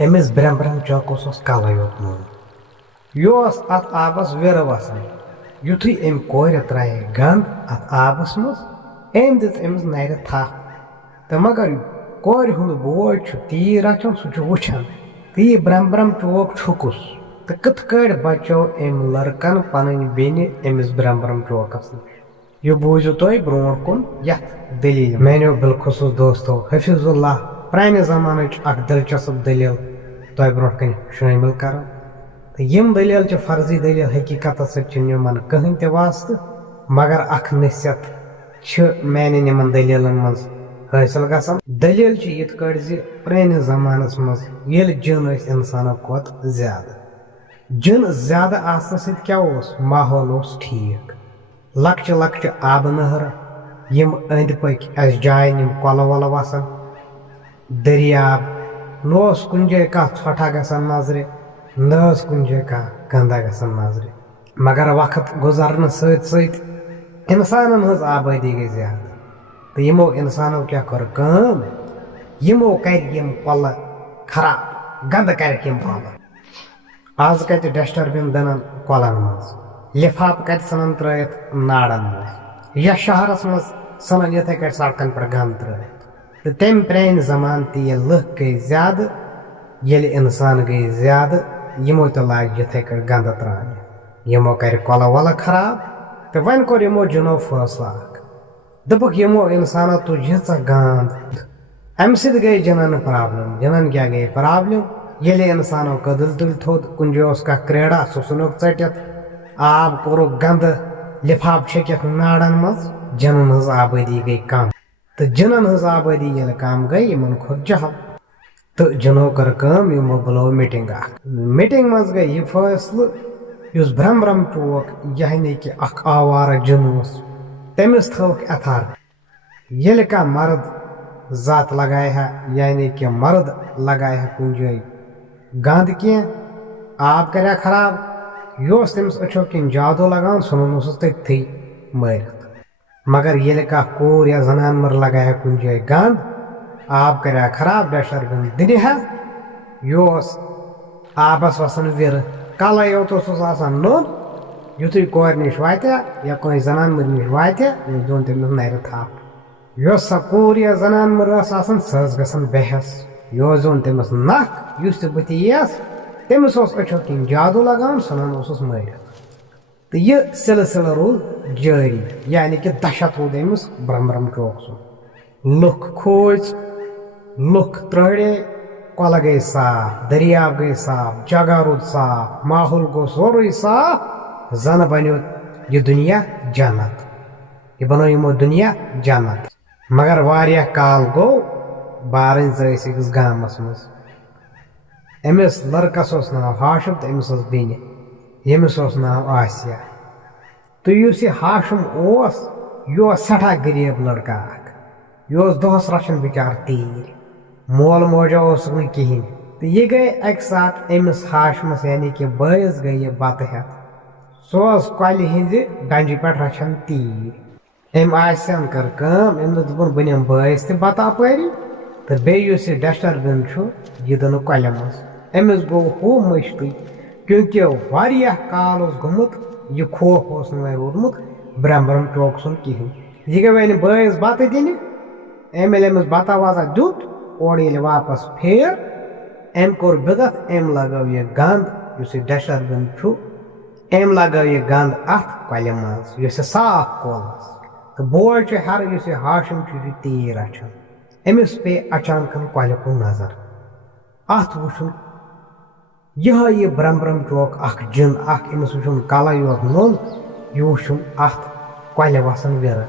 أمِس برٛمبرم چوکس اوس کلے یوت نوٚن یہِ اوس اتھ آبس وِرٕ وسان یُتھُے أمۍ کورِ ترٛایے گنٛد اتھ آبس منٛز أمۍ دِژ أمِس نرِ تھپھ تہٕ مگر کورِ ہُنٛد بوے چھُ تیٖر رچھان سُہ چھُ وٕچھان تہٕ یہِ برٛمبرم چوک چھُکُس تہٕ کِتھ کٲٹھۍ بچو أمۍ لڑکن پنٕنۍ بیٚنہِ أمِس برٛمبرم چوکس نِش یہِ بوٗزِو تُہۍ برونٛٹھ کُن یتھ دٔلیٖلہِ میانیو بالخصوٗص دوستو حفیظ اللہ پرانہِ زمانٕچ اکھ دلچسپ دٔلیٖل تۄہہِ برونٛٹھ کنہِ شٲمِل کران تہٕ یِم دٔلیٖل چھِ فرضی دٔلیٖل حقیٖقتس سۭتۍ چھُنہٕ یِمن کٕہٕنۍ تہِ واسطہٕ مگر اکھ نصیحت چھِ میانٮ۪ن یِمن دٔلیٖلن منٛز حٲصِل گژھان دٔلیٖل چھِ یِتھ کٲٹھۍ زِ پرٲنِس زمانس منٛز ییٚلہِ جِن ٲسۍ انسانو کھۄتہٕ زیادٕ جِن زیادٕ آسنہٕ سۭتۍ کیاہ اوس ماحول اوس ٹھیٖک لۄکچہِ لۄکچہِ آبہٕ نہرٕ یِم أنٛدۍ پٔکۍ اسہِ جایَن یِم کۄلہٕ وۄلہٕ وسان دٔریاب نہ اوس کُنہِ جایہِ کانٛہہ ژھۄٹھا گژھان نظرِ نہ ٲس کُنہِ جایہِ کانٛہہ گندا گژھان نظرِ مگر وقت گُزرنہٕ سۭتۍ سۭتۍ انسانن ہٕنٛز آبٲدی گٔے زیادٕ تہٕ یِمو انسانو کیاہ کٔر کٲم یِمو کرِ یِم کۄلہٕ خراب گنٛدٕ کرٮ۪کھ یِم کۄلہٕ آز کتہِ ڈسٹر بِن دٕنان کۄلن منٛز لفافہٕ کتہِ ژھٕنان ترٲیِتھ ناڑن منٛز یا شہرس منٛز ژھٕنان یِتھے کٲٹھۍ سڑکن پٮ۪ٹھ گنٛد ترٲیِتھ تہٕ تمہِ پرانہِ زمانہٕ تہِ ییٚلہِ لُکھ گٔے زیادٕ ییٚلہِ انسان گٔے زیادٕ یِمو تہِ لاگہِ یِتھے کٲٹھۍ گنٛدٕ ترٛاونہِ یِمو کرِ کۄلہٕ وۄلہٕ خراب تہٕ وۄنۍ کوٚر یِمو جِنو فٲصلہٕ اکھ دوٚپُکھ یِمو انسانو تُج ییٖژاہ گانٛد امہِ سۭتۍ گٔے جِنن پرابلم جِنن کیاہ گٔے پرابلم ییٚلہِ انسانو کٔدٕل تُلۍ تھوٚد کُنہِ جایہِ اوس کانٛہہ کرٛیڑا سُہ ژھٕنُکھ ژٔٹِتھ آب کوٚرُکھ گنٛدٕ لفاف چھٔکِکھ ناڑن منٛز جِنن ہٕنٛز آبٲدی گٔے کم تہٕ جِنن ہٕنٛز آبٲدی ییٚلہِ کم گٔے یِمن کھوٚت جہل تہٕ جِنو کٔر کٲم یِمو بُلٲو میٖٹنٛگ اکھ میٖٹنٛگ منٛز گٔے یہِ فٲصلہٕ یُس برٛمبرم چوک یعنی کہِ اکھ آوارٕ جِن اوس تٔمِس تھٲوکھ ایتھارٹی ییٚلہِ کانٛہہ مرد ذات لگایہِ ہا یعنی کہِ مرد لگایہِ ہا کُنہِ جایہِ گنٛد کینٛہہ آب کرِ ہا خراب یہِ اوس تٔمِس أچھو کِنۍ جادو لگان ژھٕنُن اوسُس تٔتتھٕے مٲرِتھ مگر ییٚلہِ کانٛہہ کوٗر یا زنان مٔر لگایہِ ہا کُنہِ جایہِ گنٛد آب کرِ ہا خراب ڈشر بِن دِنہِ ہا یہِ اوس آبس وسان وِرٕ کلے یوت اوسُس آسان نوٚن یُتھُے کورِ نِش واتہِ ہا یا کٲنٛسہِ زنان مٔرۍ نِش واتہِ ہا أمِس دیُن تٔمِس نرِ تھپھ یۄس سۄ کوٗر یا زنان مٔر ٲس آسان سۄ ٲس گژھان بےٚحٮ۪س یہِ اوس دیُن تٔمِس نکھ یُس تہِ بٕتھِ یِیَس تٔمِس اوس أچھو کِنۍ جادو لگان ژھٕنان اوسُس مٲرِتھ تہٕ یہِ سلسلہٕ روٗد جٲری یعنی کہِ دہشت روٗد أمِس برٛمبرم چوک سُنٛد لُکھ کھوٗژ لُکھ ترٛہڑے کۄلہٕ گٔے صاف دٔریاب گٔے صاف جگہ روٗد صاف ماحول گوٚو سورُے صاف زن بنیو یہِ دُنیا جنت یہِ بنوو یِمو دُنیا جنت مگر واریاہ کال گوٚو بارٕنۍ زٕ ٲسۍ أکِس گامس منٛز أمِس لڑکس اوس ناو ہاشم تہٕ أمِس ٲس بیٚنہِ ییٚمِس اوس ناو آسیا تہٕ یُس یہِ ہاشم اوس یہِ اوس سٮ۪ٹھاہ غریٖب لڑکہٕ اکھ یہِ اوس دۄہس رچھان بِچار تیٖرۍ مول موجا اوسُکھ نہٕ کِہینۍ تہٕ یہِ گٔے اکہِ ساتہٕ أمِس ہاشمس یعنی کہِ بٲیِس گٔے یہِ بتہٕ ہٮ۪تھ سُہ اوس کۄلہِ ہِنزِ ڈنجہِ پٮ۪ٹھ رچھان تیٖرۍ أمۍ آسین کٔر کٲم أمۍ دوٚپ دوٚپُن بہٕ نِمہٕ بٲیِس تہِ بتہٕ اپٲری تہٕ بیٚیہِ یُس یہِ ڈسٹر بِن چھُ یہِ دِنہٕ کۄلہِ منٛز أمِس گوٚو ہُہ مٔشتٕے کیونکہِ واریاہ کال اوس گوٚمُت یہِ خوف اوس نہٕ وۄنۍ روٗدمُت برٛمبرم چوک سُنٛد کِہینۍ یہِ گٔے وۄنۍ بٲیِس بتہٕ دِنہِ أمۍ ییٚلہِ أمِس بتہ وتہ دیُت اورٕ ییٚلہِ واپس پھیر أمۍ کوٚر بِدتھ أمۍ لگٲو یہِ گنٛد یُس یہِ ڈشر بِن چھُ أمۍ لگٲو یہِ گنٛد اتھ کۄلہِ منٛز یۄس یہِ صاف کۄل ٲس تہٕ بوے چھُ ہیرٕ یُس یہِ ہاشم چھُ یہِ چھُ تیٖر رچھان أمِس پیٚیہِ اچانکن کۄلہِ کُن نظر اتھ وٕچھُن یِہے یہِ برٛمبرم چوک اکھ جِن اکھ أمِس وٕچھُن کلے یوت نوٚن یہِ وٕچھُن اتھ کۄلہِ وسان وِرٕ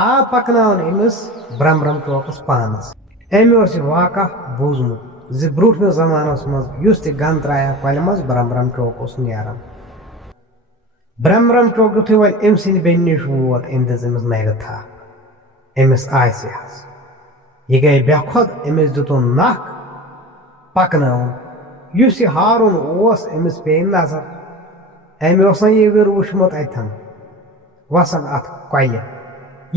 آو پکناوان أمِس برٛمبرم چوکس پانس أمۍ اوس یہِ واقعہ بوٗزمُت زِ برٛونٛٹھمِس زمانس منٛز یُس تہِ گنٛد ترایہِ ہا کۄلہِ منٛز برٛمبرم چوک اوس نیران برٛمبرم چوک یُتھُے وۄنۍ أمۍ سٕنٛدِ بیٚنہِ نِش ووت أمۍ دِژ أمِس نرِ تھپھ أمِس آسِہَس یہِ گٔے بے خۄد أمِس دیُتُن نکھ پکناوُن یُس یہِ ہارُن اوس أمِس پیٚیہِ نظر أمۍ اوس نہٕ یہِ وِرٕ وٕچھمُت اتٮ۪ن وسان اتھ کۄلہِ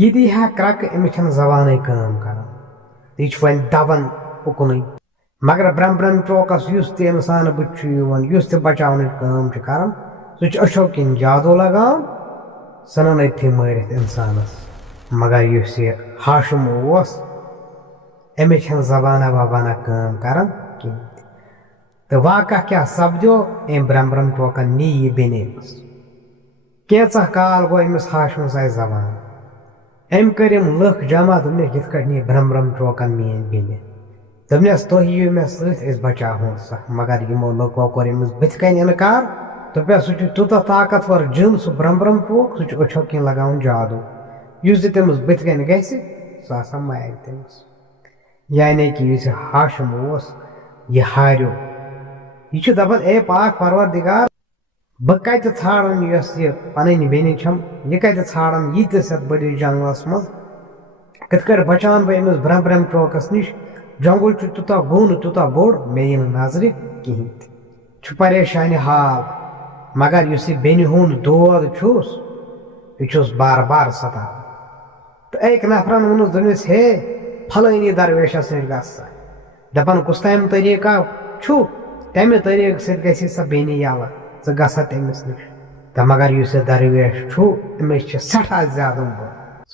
یہِ دی ہا کرٛکہٕ أمِس چھنہٕ زبانٕے کٲم کران یہِ چھُ وۄنۍ دون اُکنُے مگر برم چوکس یُس تہِ اِنسان بٕتھِ چھُ یِوان یُس تہِ بچاونٕچ کٲم چھِ کران سُہ چھُ أچھو کِنۍ جادو لگاوان ژھٕنان أتھی مٲرِتھ اِنسانس مگر یُس یہِ ہاشم اوس أمِس چھنہٕ زبانہ وبانہ کٲم کران کِہیٖنۍ تہِ تہٕ واقعہ کیٛاہ سپدیو أمۍ برم چوکن نی یہِ بیٚنہِ أمِس کینٛژاہ کال گوٚو أمِس ہاشمس آیہِ زبان أمۍ کٔرۍ یِم لُکھ جمع دوٚپنکھ یِتھ کٲٹھۍ نی برم چوکن میٲنۍ بیٚنہِ دوٚپنس تُہۍ یِیِو مےٚ سۭتۍ أسۍ بچاوہون سۄ مگر یِمو لُکو کوٚر أمِس بٕتھِ کنۍ اِنکار دوٚپس سُہ چھُ تیوٗتاہ طاقتور جِن سُہ برم چوک سُہ چھُ أچھو کِنۍ لگاوان جادو یُس تہِ تٔمِس بٕتھِ کنۍ گژھِ سُہ ہسا مارِ تٔمِس یعنی کہِ یُس یہِ ہاشم اوس یہِ ہاریو یہِ چھُ دپان اے پاک پروردگار بہٕ کتہِ ژھانڈن یۄس یہِ پنٕنۍ بیٚنہِ چھم یہِ کتہِ ژھانڈن ییٖتِس یتھ بٔڑِس جنگلس منٛز کِتھ کٲٹھۍ بچاون بہٕ أمِس برم چوکس نِش جنگل چھُ تیوٗتاہ گوٚن تیوٗتاہ بوٚڑ مےٚ یی نہٕ نظرِ کِہیٖنۍ تہِ چھُ پریشانہِ حال مگر یُس یہِ بیٚنہِ ہُنٛد دود چھُس یہِ چھُس بار بار ستاوان تہٕ أکۍ نفرن ووٚنُس دوٚپنس ہے فلٲنی درویشس نِش گژھ سا دپان کُس تام طریٖقہ چھُ تمہِ طریٖقہٕ سۭتۍ گژھی سۄ بیٚنہِ یلہٕ ژٕ گژھ سا تٔمِس نِش تہٕ مگر یُس یہِ درویش چھُ أمِس چھِ سٮ۪ٹھاہ زیادٕ وٲنٛس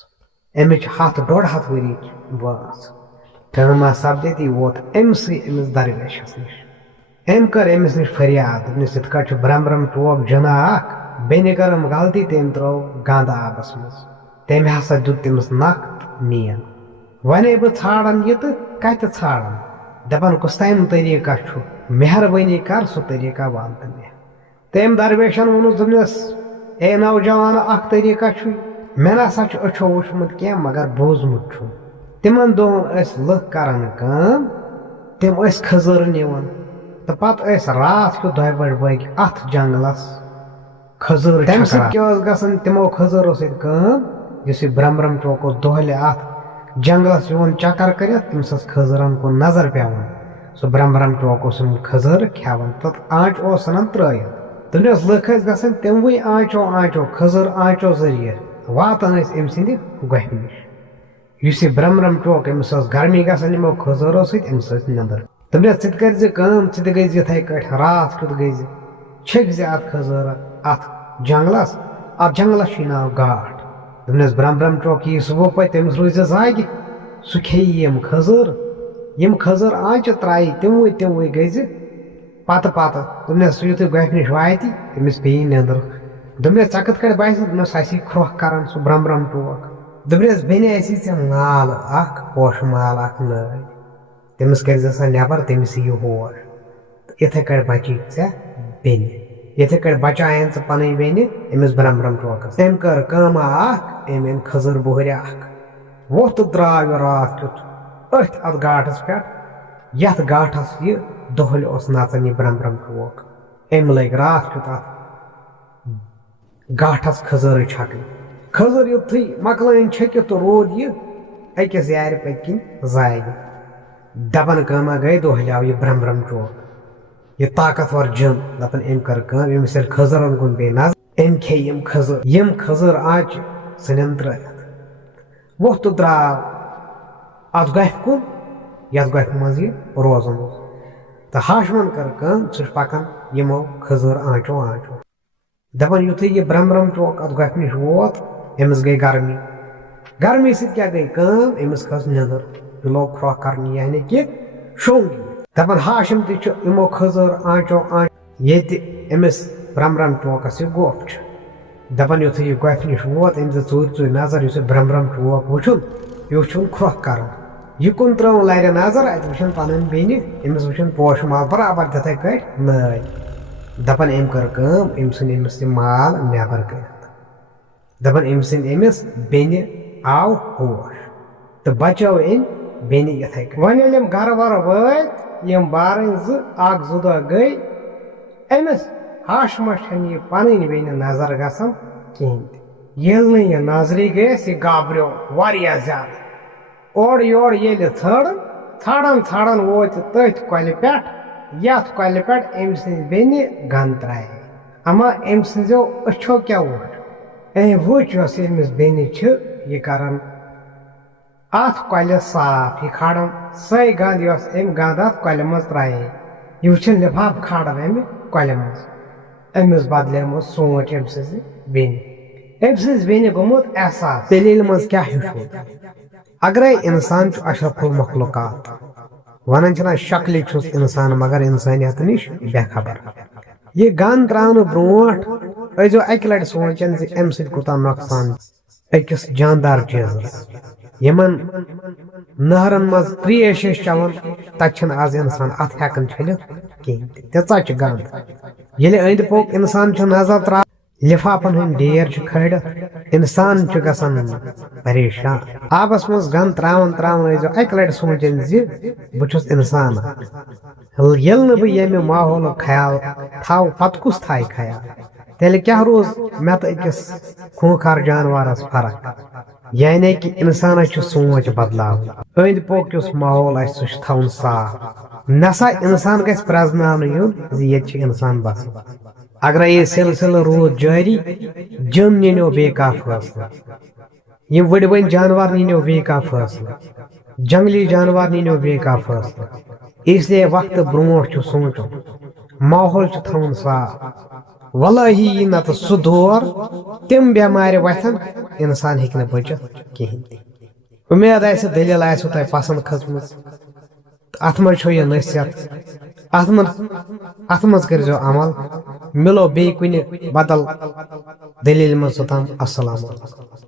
أمِس چھِ 100-150 ؤری وٲنٛس کٲما سپدِتھ ووت أمسٕے أمِس درویشس نِش أمۍ کٔر أمِس نِش فریاد دوٚپنس یِتھ کٲٹھۍ چھُ برم چوک جِناہ اکھ بیٚنہِ کٔرٕم غلطی تٔمۍ ترٲو گنٛدٕ آبس منٛز تٔمۍ ہسا دیُت تٔمِس نکھ تہٕ نِیَن وۄنۍ بہٕ ژھانڈن یہِ تہٕ کتہِ ژھانڈن دپان کُس تام طریٖقہ چھُ مہربٲنی کر سُہ طریٖقہ ون تہٕ مےٚ تٔمۍ درویشن ووٚنُس دوٚپنس اے نوجوان اکھ طریٖقہ چھُ مےٚ نسا چھُ أچھو وٕچھمُت کینٛہہ مگر بوٗزمُت چھُم تِمن دۄہن ٲسۍ لُکھ کران کٲم تِم ٲسۍ کھٔزٕر نِوان تہٕ پتہٕ ٲسۍ راتھ کیُتھ 2 بجہِ اتھ جنگلس کھٔزٕر تمہِ سۭتۍ کیٛاہ ٲس گژھان تِمو کھٔزٕرو سۭتۍ کٲم یُس یہِ برم چوک اوس دۄہلہِ اتھ جنگلس یِوان چکر کٔرِتھ تٔمِس ٲس کھٔزٕرن کُن نظر پیوان سُہ برم چوک اوس یِم کھٔزٕر کھٮ۪وان تتھ آنچہِ اوس ژھٕنان ترٲیِتھ دوٚپنس لُکھ ٲسۍ گژھان تِموٕے آنچو کھٔزٕر آنچو ذٔریعہٕ واتان ٲسۍ أمۍ سٕنٛدِ گۄپھِ نِش یُس یہِ برم چوک أمِس ٲس گرمی گژھان یِمو کھٔزٕرو سۭتۍ أمِس ٲس نٮ۪نٛدٕر دوٚپنس ژٕ تہِ کٔرۍ زِ کٲم ژٕ تہِ گٔے زِ یِتھٕے کٲٹھۍ راتھ کیُتھ گٔے زِ چھٔکۍ زِ اتھ کھٔزٕر اتھ جنگلس چھُے ناو گاٹھ دوٚپنس برم چوک یی صبح پتہٕ تٔمِس روزِ زاگہِ سُہ کھیٚیہِ یِم کھٔزٕر آنچہِ ترایہِ تِموٕے گٔے زِ پتہٕ دوٚپنس سُہ یِتھُے گۄپھِ نِش واتہِ تٔمِس پیٚیہِ نٮ۪نٛدٕر دوٚپنس ژےٚ کِتھ کٲٹھۍ باسہِ دوٚپنس اسی کھرٛۄکھ کران سُہ برم چوک دوٚپنس بیٚنہِ اسی ژےٚ مال اکھ پوشہٕ مال اکھ لٲگۍ تٔمِس کٔرزِ سا نٮ۪بر تٔمِس یی ہوش تہٕ یِتھٕے کٲٹھۍ بچی ژےٚ بیٚنہِ یِتھٕے کٲٹھۍ بچاین ژٕ پنٕنۍ بیٚنہِ أمِس برم چوکس تٔمۍ کٔر کٲما اکھ أمۍ أنۍ کھٔزٕر بوہرِ اکھ ووٚتھ تہٕ درٛاو یہِ راتھ کیُتھ أتھۍ اتھ گاٹھس پٮ۪ٹھ یتھ گاٹھس یہِ دۄہلہِ اوس نژان یہِ برم چوک أمۍ لٲگۍ راتھ کیُتھ اتھ گاٹھس کھٔزٕر چھکنہِ کھٔزٕر یُتھُے مۄکلٲیِن چھٔکِتھ تہٕ روٗد یہِ أکِس یارِ پٔتۍ کِنۍ زاگہِ دپان کٲما گٔے دۄہلہِ آو یہِ برم چوک یہِ طاقتور جِن دپان أمۍ کٔر کٲم أمِس ییٚلہِ کھٔزٕرن کُن پیٚیہِ نظر أمۍ کھیٚیہِ یِم کھٔزٕر آنچہِ ژھٕنٮ۪ن ترٲیِتھ ووٚتھ تہٕ درٛاو اتھ گۄپھِ کُن یتھ گۄپھِ منٛز یہِ روزان اوس تہٕ ہاشمن کٔر کٲم سُہ چھُ پکان یِمو کھٔزٕر آنچو دپان یُتھُے یہِ برم چوک اتھ گۄپھِ نِش ووت أمِس گٔے گرمی سۭتۍ کیٛاہ گٔے کٲم أمِس کھٔژ نٮ۪نٛدٕر یہِ لوگ کھرٛۄکھ کرنہِ یعنی کہِ شوٚنٛگ دپان ہاشم تہِ چھُ یِمو کھٔزٕر آنچو ییٚتہِ أمِس برم چوکس یہِ گۄپھ چھُ دپان یُتھُے یہِ گۄپھِ نِش ووت أمۍ دِژ ژوٗرِ نظر یُس یہِ برم چوک وٕچھُن یہِ وٕچھُن کھرٛۄکھ کران یہِ کُن ترٲوٕن لرِ نظر اَتہِ وٕچھن پنٕنۍ بیٚنہِ أمِس وٕچھن پوشہٕ مال برابر تِتھٕے کٲٹھۍ لٲگۍ دپان أمۍ کٔر کٲم أمۍ ژھٕنۍ أمِس یہِ مال نٮ۪بر کٔرِتھ دپان أمۍ سٕنٛدِ أمِس بیٚنہِ آو ہوش تہٕ بچٲو أمۍ بیٚنہِ یِتھٕے کٔنۍ وۄنۍ ییٚلہِ یِم گرٕ وٲتۍ یِم بارٕنۍ 1-2 دۄہ گٔے أمِس ہاشمس چھنہٕ یہِ پنٕنۍ بیٚنہِ نظر گژھان کِہیٖنۍ تہِ ییٚلہِ نہٕ یہِ نظرِ گٔیس یہِ گابریو واریاہ زیادٕ اورٕ یورٕ ییٚلہِ ژھانڈان ووت یہِ تٔتھۍ کۄلہِ پٮ۪ٹھ یتھ کۄلہِ پٮ۪ٹھ أمۍ سٕنٛزِ بیٚنہِ گنٛد ترایے اما أمۍ سٕنٛزو أچھو کیٛاہ وُچھ وٕچھ یۄس أمِس بیٚنہِ چھِ یہِ کران اتھ کۄلہِ صاف یہ کھالن سۄے گنٛد یۄس أمۍ گنٛد اتھ کۄلہِ منٛز ترایے یہِ وٕچھِنۍ لِفاف کھالن امہِ کۄلہِ منٛز أمِس بدلیومُت سونٛچ أمۍ سٕنٛزِ بیٚنہِ أمۍ سٕنٛزِ بیٚنہِ گوٚمُت احساس دٔلیٖلہِ منٛز کیٛاہ ہیوٚچھمُت اگرے انسان چھُ اشرف المخلوقات ونان چھِنہ شکلہِ چھُس انسان مگر انسانیت نِش بے خبر یہ گنٛد تراونہٕ برونٛٹھ ٲسۍزیو اکہِ لٹہِ سونٛچان زِ امہِ سۭتۍ کوٗتاہ نۄقصان أکِس جاندار چیٖزس یمن نہرن منٛز تریش ٲسۍ چٮ۪وان تتہِ چھِنہٕ آز انسان اتھ ہٮ۪کان چھٔلِتھ کِہیٖنۍ تہِ تیٖژاہ چھِ گنٛد ییٚلہِ أنٛدۍ پوٚک انسان چھُ نظر تراوان لفافن ہٕنٛدۍ ڈیر چھِ کھٲلِتھ انسان چھُ گژھان پریشان آبس منٛز گنٛد تراوان تراوان ٲسۍزیو اکہِ لٹہِ سونٛچان زِ بہٕ چھُس انسان ییٚلہِ نہٕ بہٕ ییٚمہِ ماحولُک خیال تھاوٕ پتہٕ کُس تھایہِ خیال تیٚلہِ کیٛاہ روز مےٚ تہٕ أکِس خوٗنخار جانورس فرق یعنی کہِ انسانس چھُ سونٛچ بدلاوٕنۍ أنٛدۍ پوٚک یُس ماحول آسہِ سُہ چھُ تھاوُن صاف نسا انسان گژھِ پرٛزناونہٕ یُن زِ ییٚتہِ چھِ انسان بسان اگرے یہ سلسلہٕ روٗد جٲری جِن نِنیو بیٚیہِ کانٛہہ فٲصلہٕ یِم وٕڑوٕنۍ جانور نِنیو بیٚیہِ کانٛہہ فٲصلہٕ جنگلی جانور نِنیو بیٚیہِ کانٛہہ فٲصلہٕ اسلیے وقتہٕ برونٛٹھ چھُ سونٛچُن ماحول چھُ تھاوُن صاف واللہی یی نتہٕ سُہ دور تِم بٮ۪مارِ وتھن انسان ہیٚکہِ نہٕ بٔچِتھ کِہیٖنۍ تہِ اُمید آسہِ دٔلیٖل آسوٕ تۄہہِ پسنٛد کھٔژمٕژ تہٕ اتھ منٛز چھو یہِ نصیحت اتھ منٛز کٔرۍزیو عمل مِلو بیٚیہِ کُنہِ بدل دٔلیٖلہِ منٛز توٚتام السلام علیکم